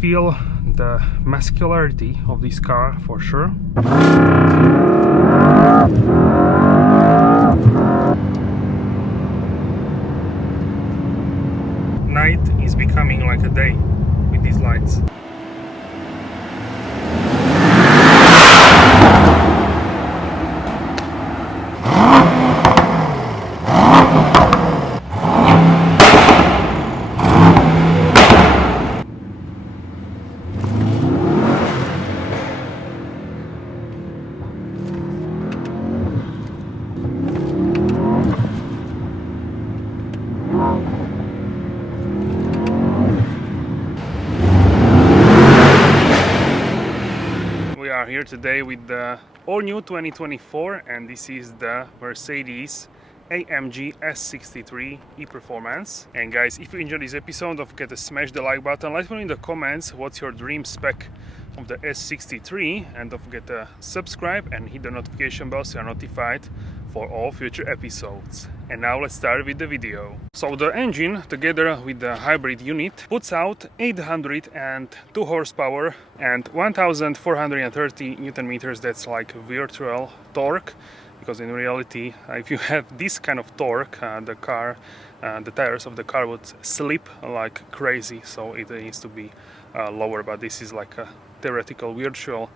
feel the muscularity of this car for sure. Night is becoming like a day with these lights. Here today with the all-new 2024, and this is the Mercedes AMG S63 e-Performance. And guys, if you enjoyed this episode, don't forget to smash the like button. Let me know in the comments what's your dream spec of the S63, and don't forget to subscribe and hit the notification bell so you're notified for all future episodes. And now let's start with the video. So the engine, together with the hybrid unit, puts out 802 horsepower and 1430 Newton meters. That's like virtual torque, because in reality, if you have this kind of torque, the tires of the car would slip like crazy, so it needs to be lower, but this is like a theoretical virtual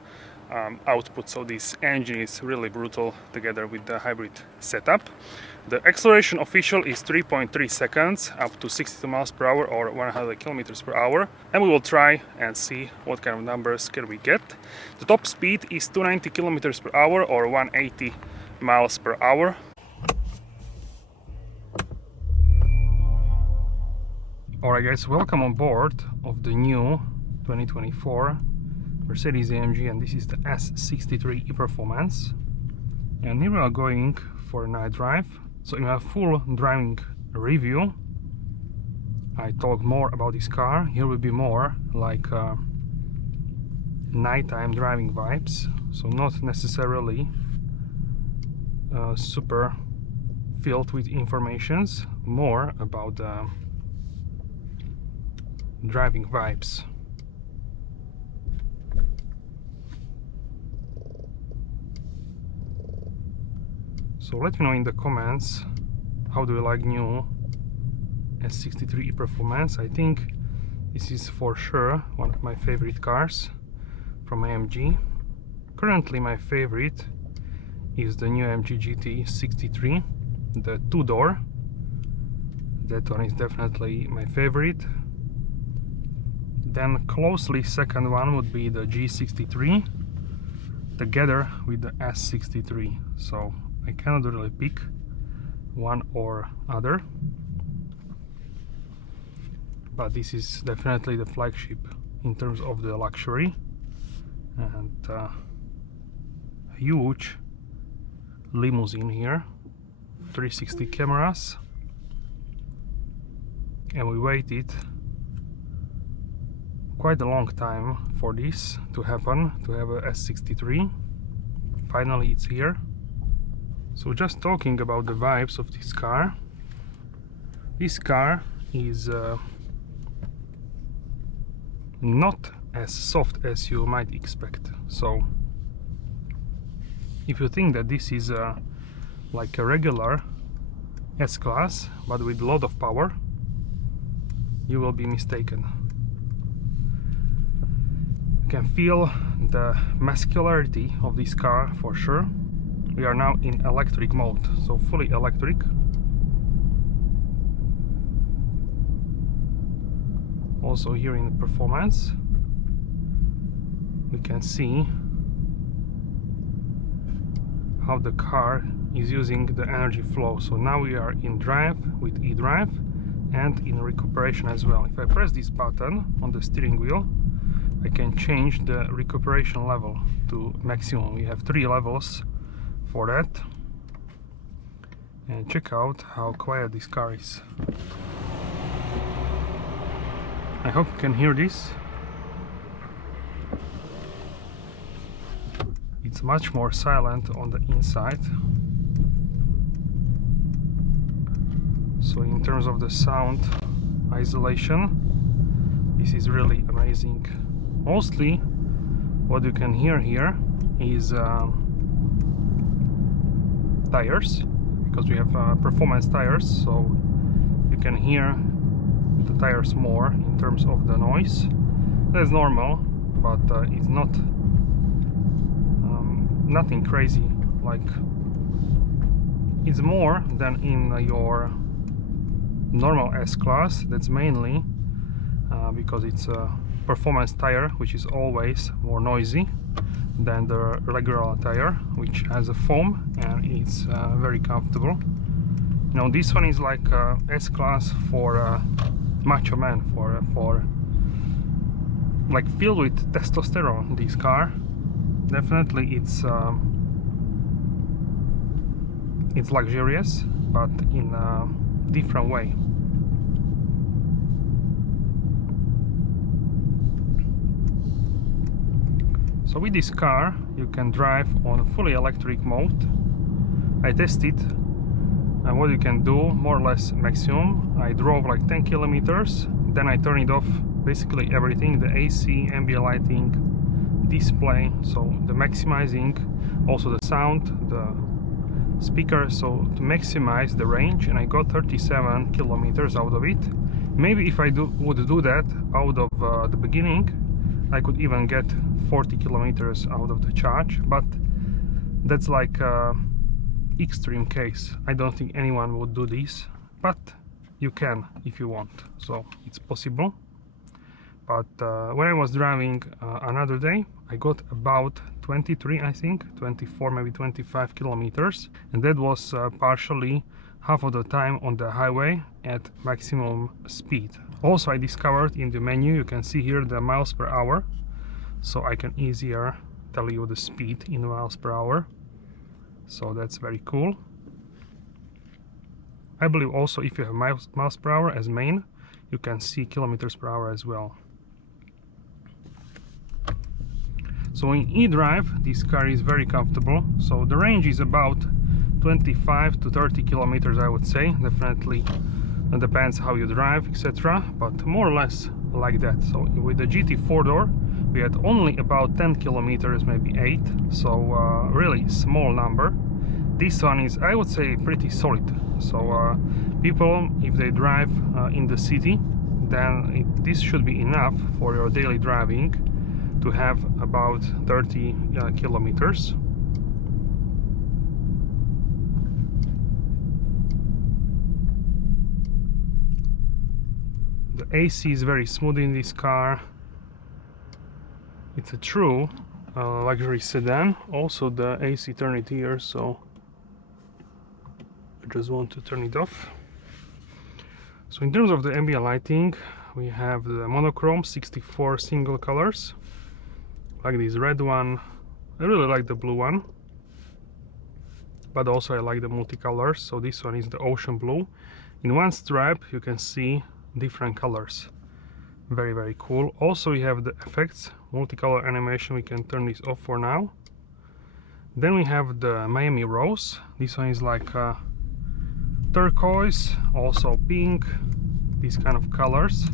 output, so this engine is really brutal together with the hybrid setup. The acceleration official is 3.3 seconds up to 62 miles per hour or 100 kilometers per hour, and we will try and see what kind of numbers can we get. The top speed is 290 kilometers per hour or 180 miles per hour. Alright guys, welcome on board of the new 2024 Mercedes AMG, and this is the S63 e-Performance, and here we are going for a night drive. So in a full driving review I talk more about this car. Here will be more like nighttime driving vibes, so not necessarily super filled with informations, more about the driving vibes. So let me know in the comments, how do you like new S63 e-Performance? I think this is for sure one of my favorite cars from AMG. Currently my favorite is the new AMG GT 63, the two-door. That one is definitely my favorite. Then closely second one would be the G63 together with the S63. So I cannot really pick one or other, but this is definitely the flagship in terms of the luxury, and huge limousine here, 360 cameras, and we waited quite a long time for this to happen, to have a S63. Finally it's here. So just talking about the vibes of this car. This car is not as soft as you might expect. So if you think that this is like a regular S-Class but with a lot of power, you will be mistaken. You can feel the muscularity of this car for sure. We are now in electric mode, so fully electric. Also here in performance we can see how the car is using the energy flow. So now we are in drive with e-drive and in recuperation as well. If I press this button on the steering wheel, I can change the recuperation level to maximum. We have 3 levels for that, and check out how quiet this car is. I hope you can hear this. It's much more silent on the inside, so in terms of the sound isolation, This is really amazing. Mostly what you can hear here is tires, because we have performance tires, so you can hear the tires more in terms of the noise. That's normal, but it's not nothing crazy. Like, it's more than in your normal S-Class. That's mainly because it's a performance tire, which is always more noisy than the regular tire, which has a foam and it's very comfortable. You know, this one is like S-Class for macho man, for like filled with testosterone. This car, definitely, it's luxurious, but in a different way. So with this car you can drive on fully electric mode. I tested and what you can do, more or less maximum. I drove like 10 kilometers, then I turned it off, basically everything, the AC, ambient lighting, display, so the maximizing, also the sound, the speaker, so to maximize the range, and I got 37 kilometers out of it. Maybe if I would do that out of the beginning, I could even get 40 kilometers out of the charge, but that's like extreme case. I don't think anyone would do this, but you can if you want, so it's possible. But when I was driving another day, I got about 23, I think 24, maybe 25 kilometers, and that was partially half of the time on the highway at maximum speed. Also, I discovered in the menu, you can see here the miles per hour, so I can easier tell you the speed in miles per hour, so that's very cool. I believe also if you have miles per hour as main, you can see kilometers per hour as well. So in e-drive, this car is very comfortable. So the range is about 25 to 30 kilometers, I would say. Definitely it depends how you drive, etc., but more or less like that. So with the GT 4-door, we had only about 10 kilometers, maybe 8, so really small number. This one is, I would say, pretty solid. So people, if they drive in the city, then this should be enough for your daily driving to have about 30 kilometers. The AC is very smooth in this car. It's a true luxury sedan. Also the AC turn it here, so I just want to turn it off. So in terms of the ambient lighting, we have the monochrome 64 single colors, like this red one. I really like the blue one, but also I like the multicolors. So this one is the ocean blue. In one stripe you can see different colors. Very, very cool. Also we have the effects, multicolor animation. We can turn this off for now. Then we have the Miami Rose. This one is like turquoise, also pink, these kind of colors.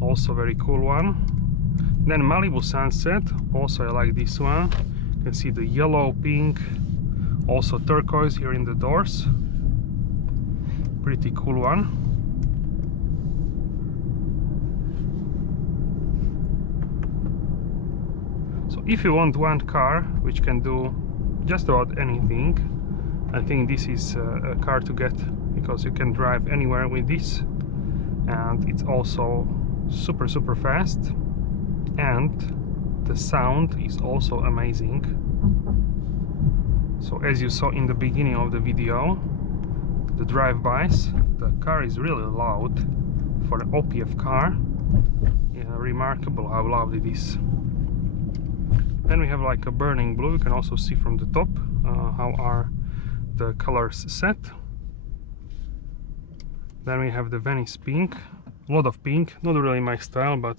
Also very cool one. Then Malibu Sunset, also I like this one. You can see the yellow, pink, also turquoise here in the doors. Pretty cool one. So if you want one car which can do just about anything, I think this is a car to get, because you can drive anywhere with this, and it's also super fast, and the sound is also amazing. So as you saw in the beginning of the video, the drive-bys, the car is really loud for an OPF car. Yeah, remarkable how loud it is. Then we have like a burning blue. You can also see from the top how are the colors set. Then we have the Venice pink, a lot of pink, not really my style, but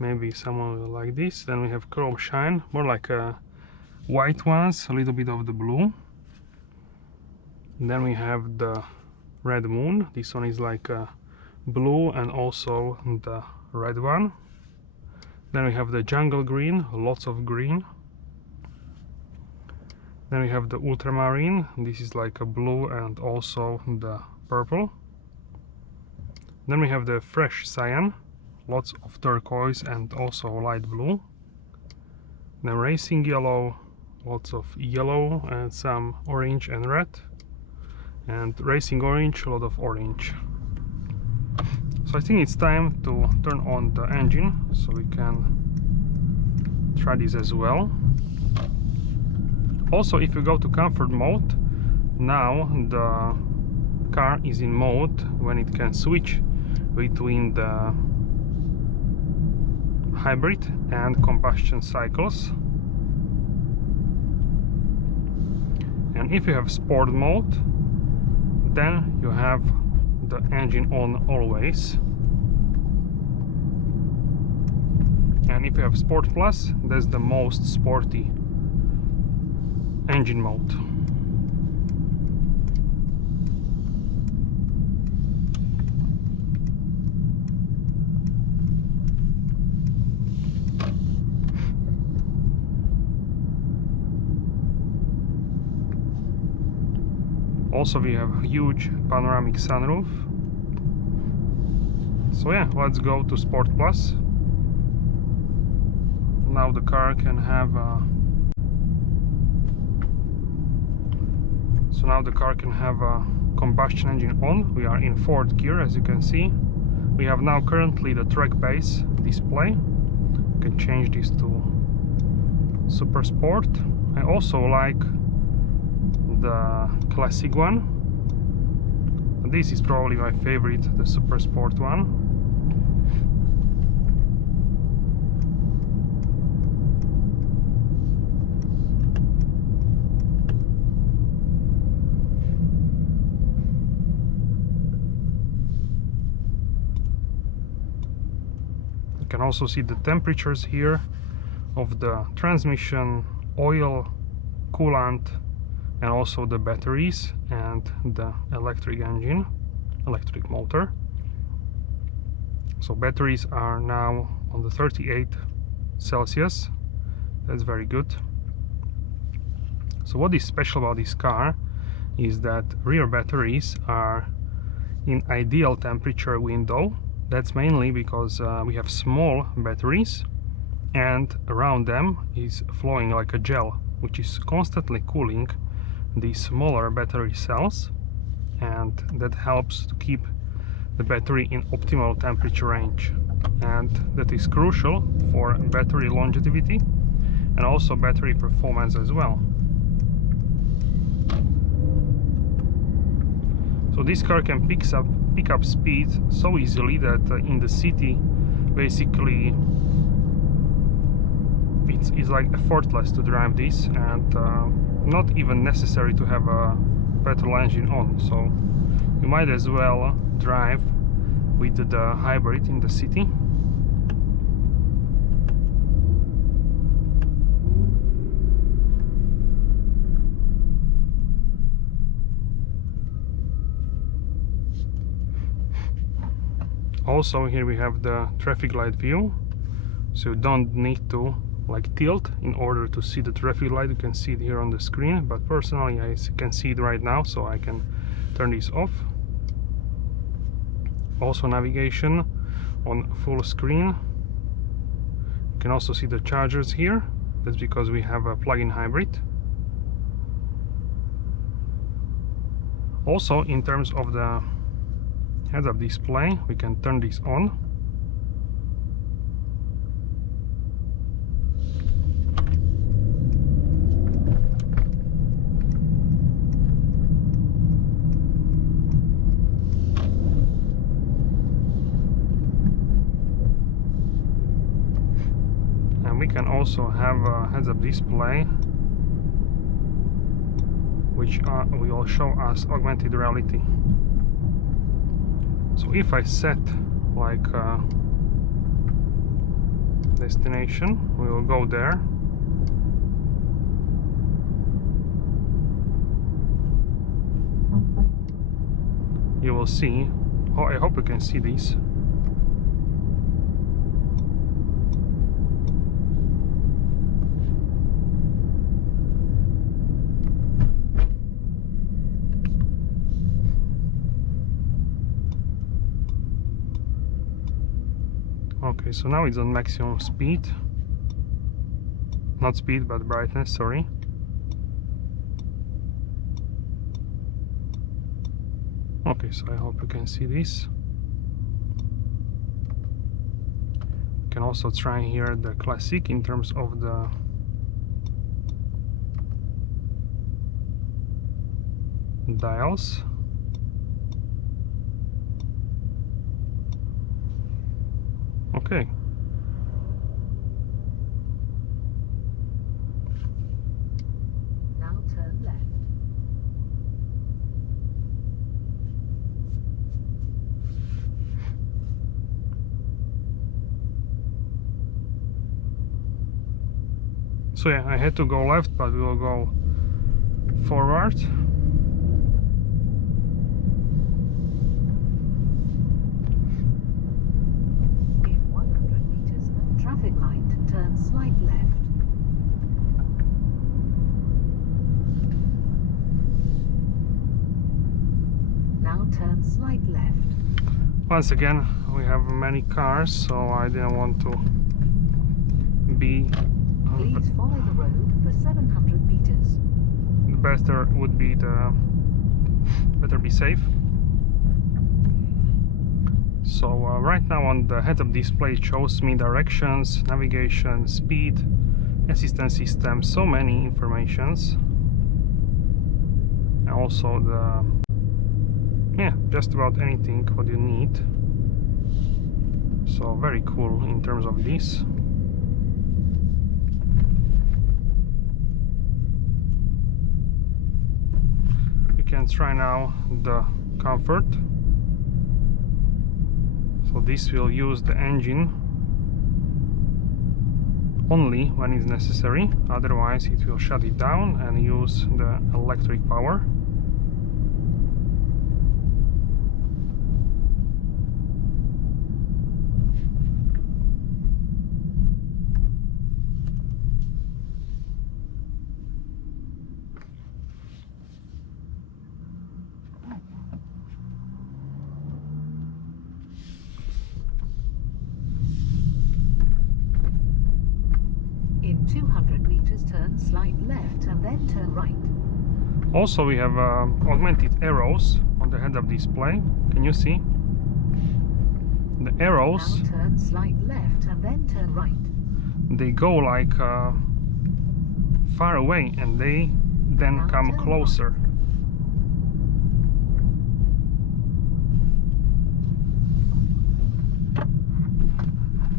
maybe someone will like this. Then we have chrome shine, more like white ones, a little bit of the blue. And then we have the red moon. This one is like blue and also the red one. Then we have the jungle green, lots of green. Then we have the ultramarine, this is like a blue and also the purple. Then we have the fresh cyan, lots of turquoise and also light blue. Then racing yellow, lots of yellow and some orange and red. And racing orange, a lot of orange. So I think it's time to turn on the engine so we can try this as well. Also, if you go to comfort mode, now the car is in mode when it can switch between the hybrid and combustion cycles. And if you have sport mode, then you have the engine on always. And if you have Sport Plus, that's the most sporty engine mode. Also, we have a huge panoramic sunroof. So yeah, let's go to Sport Plus. Now the car can have a combustion engine on. We are in fourth gear, as you can see. We have now currently the track base display. You can change this to Super Sport. I also like the classic one. This is probably my favorite, the Super Sport one. You can also see the temperatures here of the transmission, oil, coolant, and also the batteries and the electric engine, electric motor. So batteries are now on the 38 Celsius. That's very good. So what is special about this car is that rear batteries are in ideal temperature window. That's mainly because we have small batteries and around them is flowing like a gel, which is constantly cooling these smaller battery cells, and that helps to keep the battery in optimal temperature range, and that is crucial for battery longevity and also battery performance as well. So this car can pick up speed so easily that in the city basically it's like effortless to drive this, and not even necessary to have a petrol engine on. So you might as well drive with the hybrid in the city. Also, here we have the traffic light view, so you don't need to like tilt in order to see the traffic light. You can see it here on the screen, but personally I can see it right now, so I can turn this off. Also navigation on full screen. You can also see the chargers here. That's because we have a plug-in hybrid. Also, in terms of the heads-up display, we can turn this on. And we can also have a heads-up display which will show us augmented reality. So if I set like a destination, we will go there. You will see, oh, I hope you can see this. Okay, so now it's on maximum speed. Not speed, but brightness, sorry. Okay, so I hope you can see this. You can also try here the classic in terms of the dials. Okay. Now turn left. So yeah, I had to go left, but we will go forward. In 100 meters at the traffic light, turn slight left. Now turn slight left. Once again, we have many cars, so I didn't want to be Please follow the road for 700 meters. better would be the better be safe. So right now on the head-up display it shows me directions, navigation, speed, assistance system, so many informations, and also just about anything what you need. So very cool in terms of this. Can try now the comfort. So this will use the engine only when it's necessary, otherwise it will shut it down and use the electric power. In 200 meters, turn slight left and then turn right. Also we have augmented arrows on the head-up display. Can you see? The arrows, Now turn slight left and then turn right. they go like far away and they then Now come turn closer.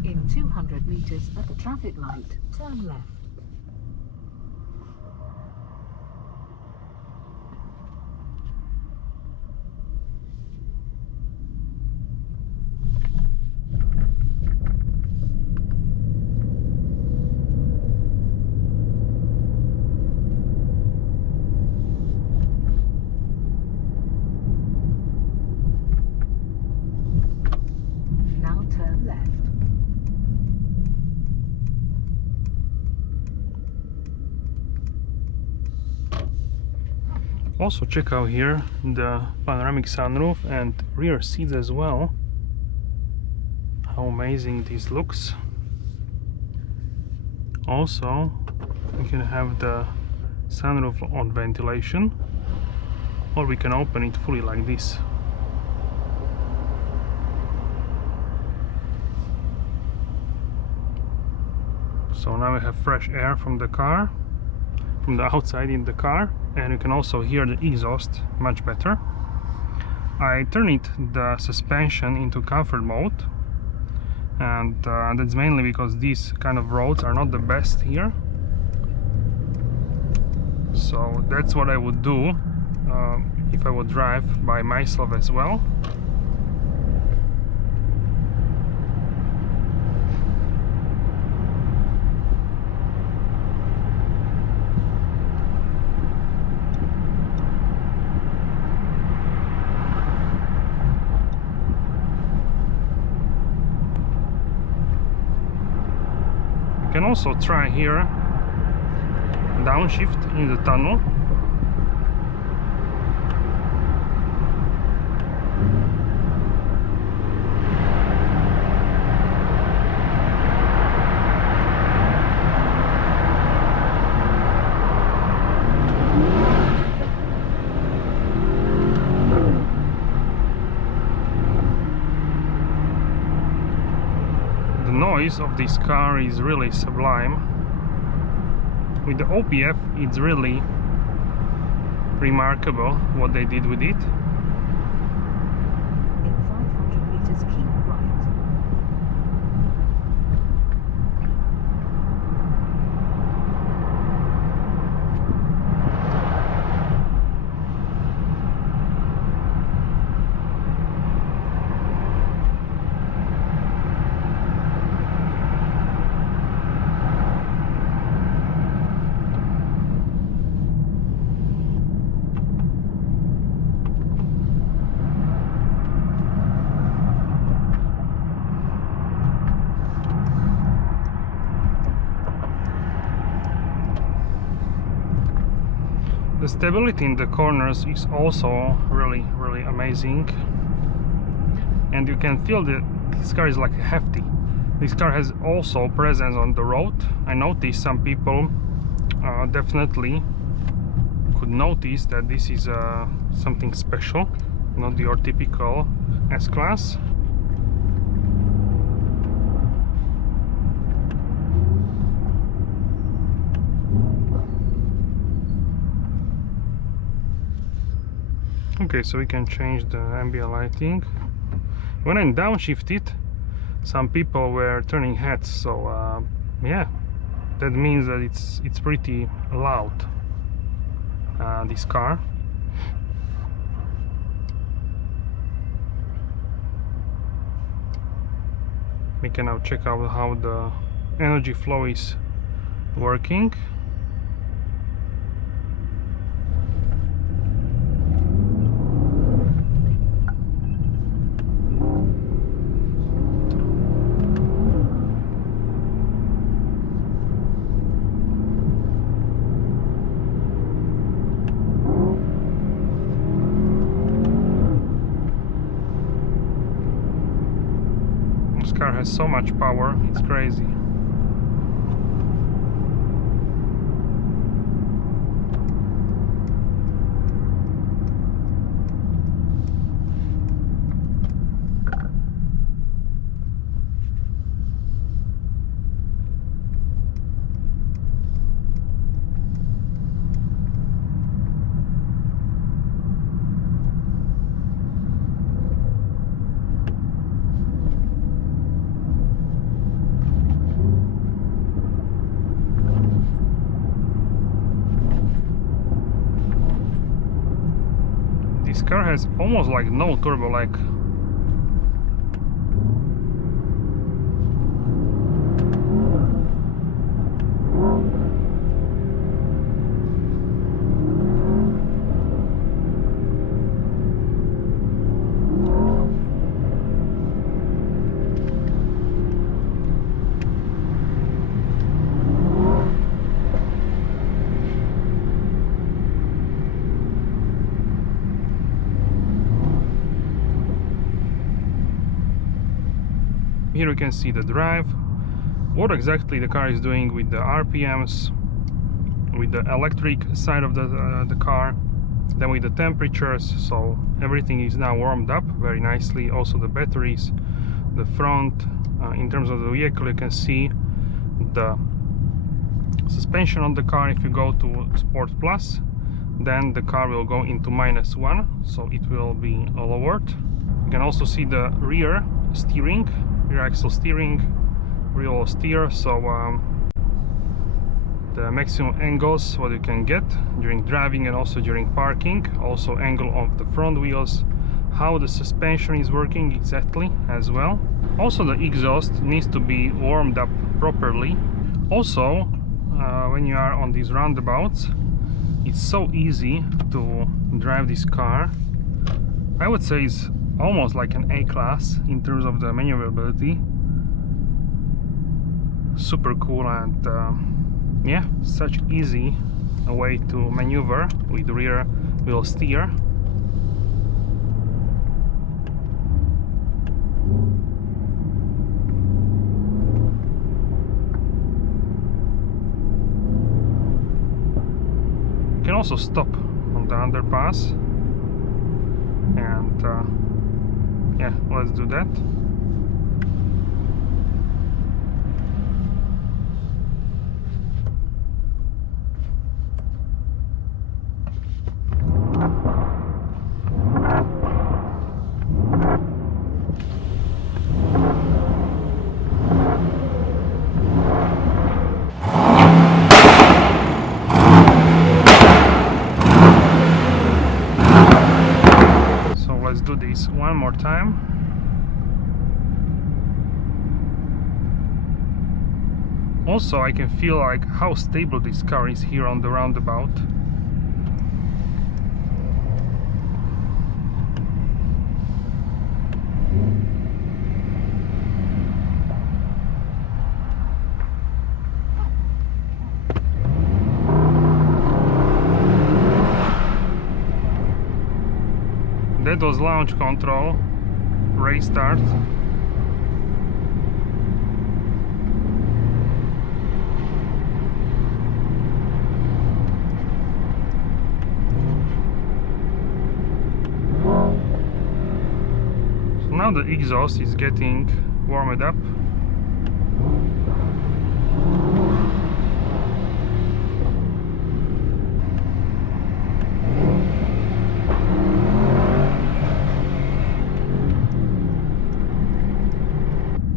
In 200 meters at the traffic light, turn left. Now turn left. Also check out here the panoramic sunroof and rear seats as well. How amazing this looks. Also we can have the sunroof on ventilation, or we can open it fully like this. So now we have fresh air from the car, from the outside in the car, and you can also hear the exhaust much better. I turned the suspension into comfort mode, and that's mainly because these kind of roads are not the best here. So that's what I would do if I would drive by myself as well. You can also try here downshift in the tunnel. noise of this car is really sublime. With the OPF, it's really remarkable what they did with it. In 500 meters, keep right. The stability in the corners is also really amazing, and you can feel that this car is like hefty. This car has also presence on the road. I noticed some people definitely could notice that this is something special, not your typical S-Class. Okay, so we can change the ambient lighting. When I downshifted, some people were turning heads, so yeah, that means that it's pretty loud, this car. We can now check out how the energy flow is working. This car has so much power, it's crazy. This car has almost like no turbo lag. Here you can see the drive, what exactly the car is doing with the RPMs, with the electric side of the car, then with the temperatures. So everything is now warmed up very nicely. Also the batteries, the front. In terms of the vehicle, you can see the suspension on the car. If you go to Sport Plus, then the car will go into -1, so it will be lowered. You can also see the rear steering, rear axle steering, rear steer, so the maximum angles what you can get during driving and also during parking. Also angle of the front wheels, how the suspension is working exactly as well. Also the exhaust needs to be warmed up properly. Also when you are on these roundabouts, it's so easy to drive this car. I would say it's almost like an A-Class in terms of the maneuverability. Super cool, and yeah, such easy a way to maneuver with the rear wheel steer. You can also stop on the underpass, and yeah, let's do that. time. Also, I can feel like how stable this car is here on the roundabout. That was launch control, race start. So now the exhaust is getting warmed up.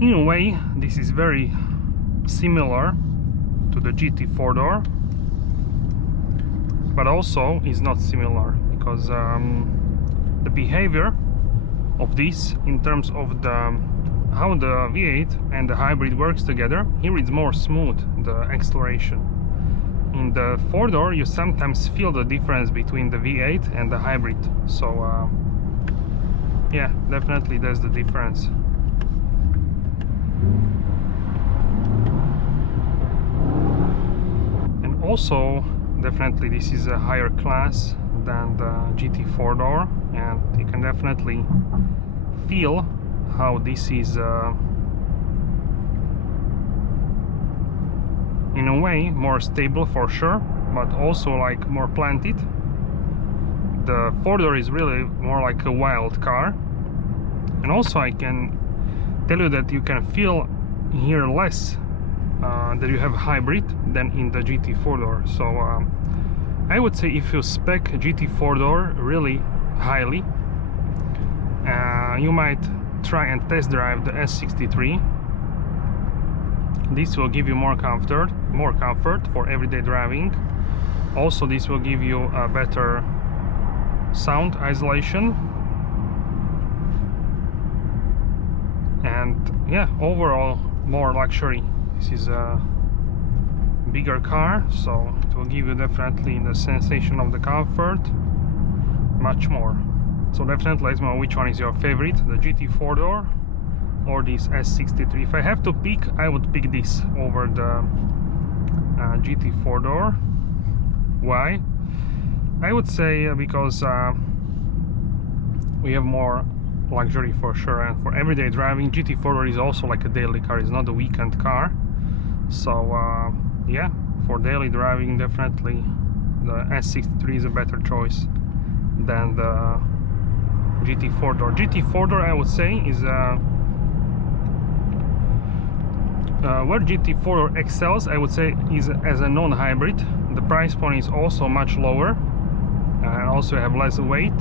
In a way, this is very similar to the GT 4-door, but also is not similar because the behavior of this in terms of how the V8 and the hybrid works together, here it's more smooth, the acceleration. In the 4-door you sometimes feel the difference between the V8 and the hybrid, so yeah, definitely there's the difference. And also definitely this is a higher class than the GT 4-door, and you can definitely feel how this is in a way more stable for sure, but also like more planted. The 4-door is really more like a wild car, and also I can tell you that you can feel here less that you have hybrid than in the GT 4-door. So I would say if you spec GT 4-door really highly, you might try and test drive the S63. This will give you more comfort for everyday driving. Also, this will give you a better sound isolation, and yeah, overall more luxury. This is a bigger car, so it will give you definitely the sensation of the comfort much more. So definitely let me know which one is your favorite, the GT 4-door or this S63. If I have to pick, I would pick this over the GT 4-door. Why? I would say because we have more luxury for sure, and for everyday driving GT 4-door is also like a daily car, it's not a weekend car. So yeah, for daily driving definitely the S63 is a better choice than the GT 4-door. GT 4-door I would say is where GT 4-door excels, I would say, is as a non-hybrid. The price point is also much lower and also have less weight,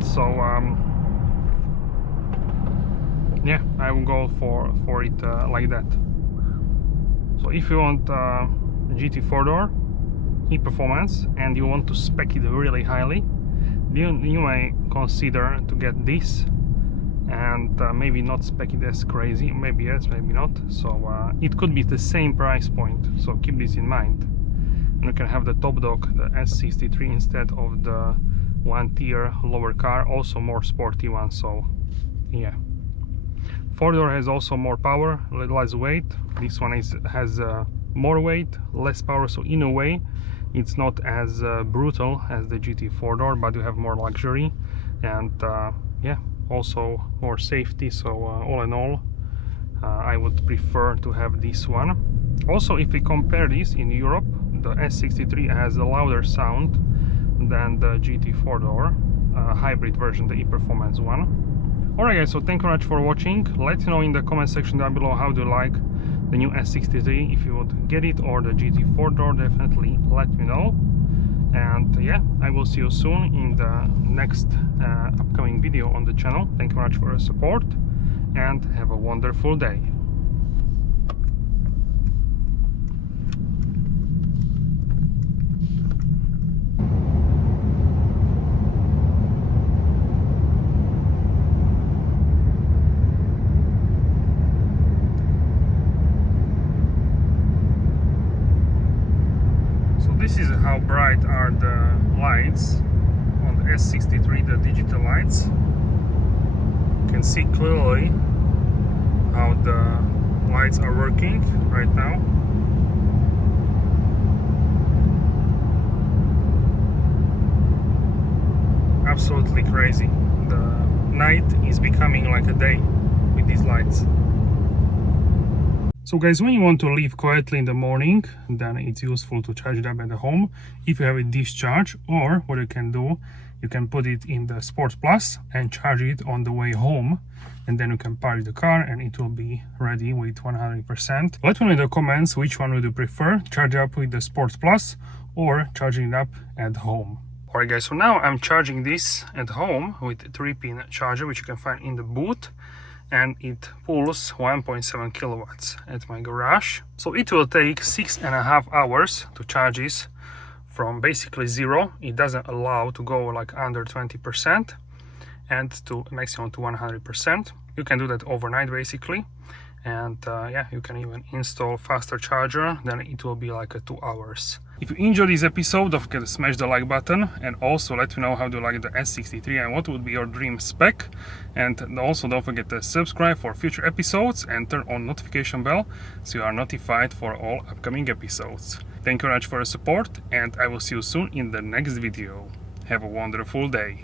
so yeah, I will go for it like that. So if you want GT 4-door e-performance and you want to spec it really highly, you may consider to get this, and maybe not spec it as crazy, maybe yes, maybe not. So it could be the same price point, so keep this in mind. And you can have the top dog, the S63, instead of the one tier lower car, also more sporty one. So yeah, 4-door has also more power, less weight. This one has more weight, less power, so in a way it's not as brutal as the GT 4-door, but you have more luxury and yeah, also more safety. So all in all, I would prefer to have this one. Also, if we compare this in Europe, the S63 has a louder sound than the GT 4-door hybrid version, the e-performance one. Alright guys, so thank you very much for watching. Let me know in the comment section down below how do you like the new S63, if you would get it, or the GT 4-door, definitely let me know. And yeah, I will see you soon in the next upcoming video on the channel. Thank you very much for your support and have a wonderful day. are the lights on the S63, the digital lights. You can see clearly how the lights are working right now. Absolutely crazy. The night is becoming like a day with these lights. So guys, when you want to leave quietly in the morning, then it's useful to charge it up at home if you have a discharge, or what you can do, you can put it in the Sport Plus and charge it on the way home, and then you can park the car and it will be ready with 100%. Let me know in the comments which one would you prefer, charge it up with the Sport Plus or charging it up at home. Alright guys, so now I'm charging this at home with a 3-pin charger, which you can find in the boot, and it pulls 1.7 kilowatts at my garage. So it will take 6.5 hours to charge this from basically zero. It doesn't allow to go like under 20% and to maximum to 100%. You can do that overnight basically, and yeah, you can even install faster charger, then it will be like 2 hours. If you enjoyed this episode, don't forget to smash the like button, and also let me know how do you like the S63 and what would be your dream spec. And also don't forget to subscribe for future episodes and turn on notification bell so you are notified for all upcoming episodes. Thank you very much for your support, and I will see you soon in the next video. Have a wonderful day.